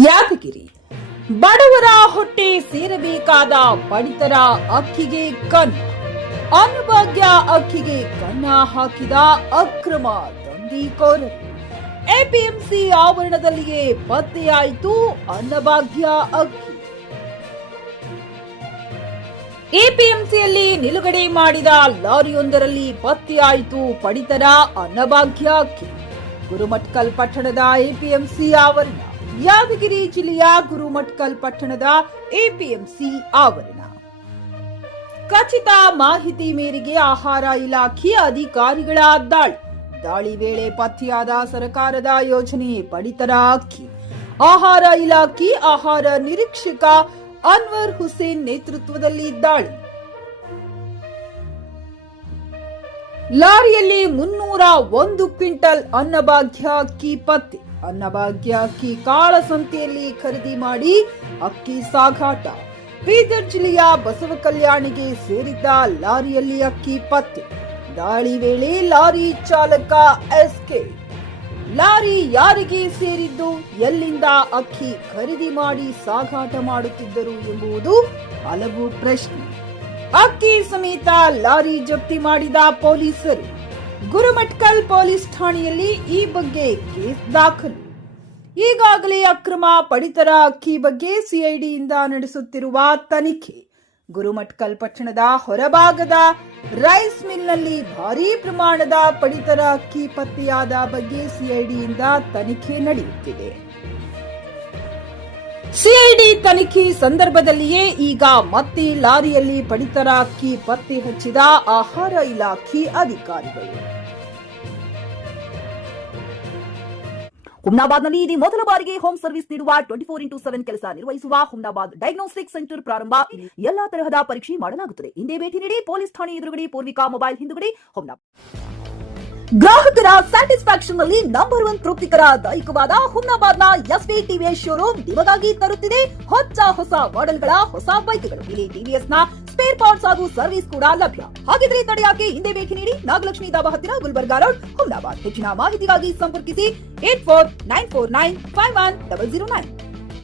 ಯಾದಗಿರಿ ಬಡವರ ಹೊಟ್ಟೆ ಸೇರಬೇಕಾದ ಪಡಿತರ ಅಕ್ಕಿಗೆ ಕನ್ನ. ಅನ್ನಭಾಗ್ಯ ಅಕ್ಕಿಗೆ ಕನ್ನ ಹಾಕಿದ ಅಕ್ರಮ ದಂಧೆಕೋರರು. ಎಪಿಎಂಸಿ ಆವರಣದಲ್ಲಿಯೇ ಪತ್ತೆಯಾಯಿತು ಅನ್ನಭಾಗ್ಯ ಅಕ್ಕಿ. ಎಪಿಎಂಸಿಯಲ್ಲಿ ನಿಲುಗಡೆ ಮಾಡಿದ ಲಾರಿಯೊಂದರಲ್ಲಿ ಪತ್ತೆಯಾಯಿತು ಪಡಿತರ ಅನ್ನಭಾಗ್ಯ ಅಕ್ಕಿ. ಗುರುಮಠಕಲ್ ಪಟ್ಟಣದ ಎಪಿಎಂಸಿ ಆವರಣ. ಯಾದಗಿರಿ ಜಿಲ್ಲೆಯ ಗುರುಮಠಕಲ್ ಪಟ್ಟಣದ ಎಪಿಎಂಸಿ ಆವರಣ. ಖಚಿತ ಮಾಹಿತಿ ಮೇರೆಗೆ ಆಹಾರ ಇಲಾಖೆ ಅಧಿಕಾರಿಗಳ ದಾಳಿ ವೇಳೆ ಪತ್ತೆಯಾದ ಸರ್ಕಾರದ ಯೋಜನೆ ಪಡಿತರ ಅಕ್ಕಿ. ಆಹಾರ ಇಲಾಖೆ ಆಹಾರ ನಿರೀಕ್ಷಕ ಅನ್ವರ್ ಹುಸೇನ್ ನೇತೃತ್ವದಲ್ಲಿ ದಾಳಿ. ಲಾರಿಯಲ್ಲಿ 301 ಕ್ವಿಂಟಲ್ ಅನ್ನಭಾಗ್ಯ ಅಕ್ಕಿ ಪತ್ತೆ. ಅನ್ನಭಾಗ್ಯ ಅಕ್ಕಿ ಕಾಳಸಂತೆಯಲ್ಲಿ ಖರೀದಿ ಮಾಡಿ ಅಕ್ಕಿ ಸಾಗಾಟ. ಬೀದರ್ ಜಿಲ್ಲೆಯ ಬಸವಕಲ್ಯಾಣಿಗೆ ಸೇರಿದ್ದ ಲಾರಿಯಲ್ಲಿ ಅಕ್ಕಿ ಪತ್ತೆ. ದಾಳಿ ವೇಳೆ ಲಾರಿ ಚಾಲಕ ಎಸ್ಕೇಪ್. ಲಾರಿ ಯಾರಿಗೆ ಸೇರಿದ್ದು, ಎಲ್ಲಿಂದ ಅಕ್ಕಿ ಖರೀದಿ ಮಾಡಿ ಸಾಗಾಟ ಮಾಡುತ್ತಿದ್ದರು ಎಂಬುದು ಹಲವು ಪ್ರಶ್ನೆ. ಅಕ್ಕಿ ಸಮೇತ ಲಾರಿ ಜಪ್ತಿ ಮಾಡಿದ ಪೊಲೀಸರು. ಗುರುಮಠಕಲ್ ಪೊಲೀಸ್ ಠಾಣೆಯಲ್ಲಿ ಈ ಬಗ್ಗೆ ಕೇಸ್ ದಾಖಲು. ಈಗಾಗಲೇ ಅಕ್ರಮ ಪಡಿತರ ಅಕ್ಕಿ ಬಗ್ಗೆ ಸಿಐಡಿಯಿಂದ ನಡೆಸುತ್ತಿರುವ ತನಿಖೆ. ಗುರುಮಠಕಲ್ ಪಟ್ಟಣದ ಹೊರಭಾಗದ ರೈಸ್ ಮಿಲ್ನಲ್ಲಿ ಭಾರೀ ಪ್ರಮಾಣದ ಪಡಿತರ ಅಕ್ಕಿ ಪತ್ತೆಯಾದ ಬಗ್ಗೆ ಸಿಐಡಿಯಿಂದ ತನಿಖೆ ನಡೆಯುತ್ತಿದೆ. ಸಿಐಡಿ ತನಿಖೆ ಸಂದರ್ಭದಲ್ಲಿಯೇ ಈಗ ಮತ್ತೆ ಲಾರಿಯಲ್ಲಿ ಪಡಿತರ ಅಕ್ಕಿ ಪತ್ತೆ ಹಚ್ಚಿದ ಆಹಾರ ಇಲಾಖೆ ಅಧಿಕಾರಿಗಳು. ಹುಮ್ನಾಬಾದ್ನಲ್ಲಿ ಇದು ಮೊದಲ ಬಾರಿಗೆ ಹೋಮ್ ಸರ್ವಿಸ್ ನೀಡುವ 24x7 ಕೆಲಸ ನಿರ್ವಹಿಸುವ ಹುಮ್ನಾಬಾದ್ ಡಯಾಗ್ನೋಸ್ಟಿಕ್ ಸೆಂಟರ್ ಪ್ರಾರಂಭ. ಎಲ್ಲಾ ತರಹದ ಪರೀಕ್ಷೆ ಮಾಡಲಾಗುತ್ತದೆ. ಹಿಂದೆ ಭೇಟಿ ನೀಡಿ. ಪೊಲೀಸ್ ಠಾಣೆ ಎದುರುಗಡೆ, ಪೂರ್ವಿಕಾ ಮೊಬೈಲ್ ಹಿಂದುಗಡೆ, ಹುಮ್ನಾಬಾದ್. ಗ್ರಾಹಕರ ಸ್ಯಾಟಿಸ್ಫ್ಯಾಕ್ಷನ್ ನಲ್ಲಿ ನಂಬರ್ 1 ತೃಪ್ತಿಕರ ದೈಹಿಕವಾದ ಹುಮ್ನಾಬಾದ್ನ ಎಸ್ವಿ ಟಿವಿಎಸ್ ಶೋರೂಮ್ ನಿಮಗಾಗಿ ತರುತ್ತಿದೆ ಹೊಸ ಮಾಡೆಲ್ಗಳ ಹೊಸ ಬೈಕ್ಗಳು. ಇಲ್ಲಿ ಟಿವಿಎಸ್ ನ ಸ್ಪೇರ್ ಪಾರ್ಟ್ಸ್ ಹಾಗೂ ಸರ್ವಿಸ್ ಕೂಡ ಲಭ್ಯ. ಹಾಗಿದ್ರೆ ತಡೆಯಾಕೆ, ಹಿಂದೆ ಭೇಟಿ ನೀಡಿ. ನಾಗಲಕ್ಷ್ಮಿ ದಾಬಾ ಹತ್ತಿರ, ಗುಲ್ಬರ್ಗಾ ರೋಡ್, ಹುಮ್ನಾಬಾದ್. ಹೆಚ್ಚಿನ ಮಾಹಿತಿಗಾಗಿ ಸಂಪರ್ಕಿಸಿ 8494951009.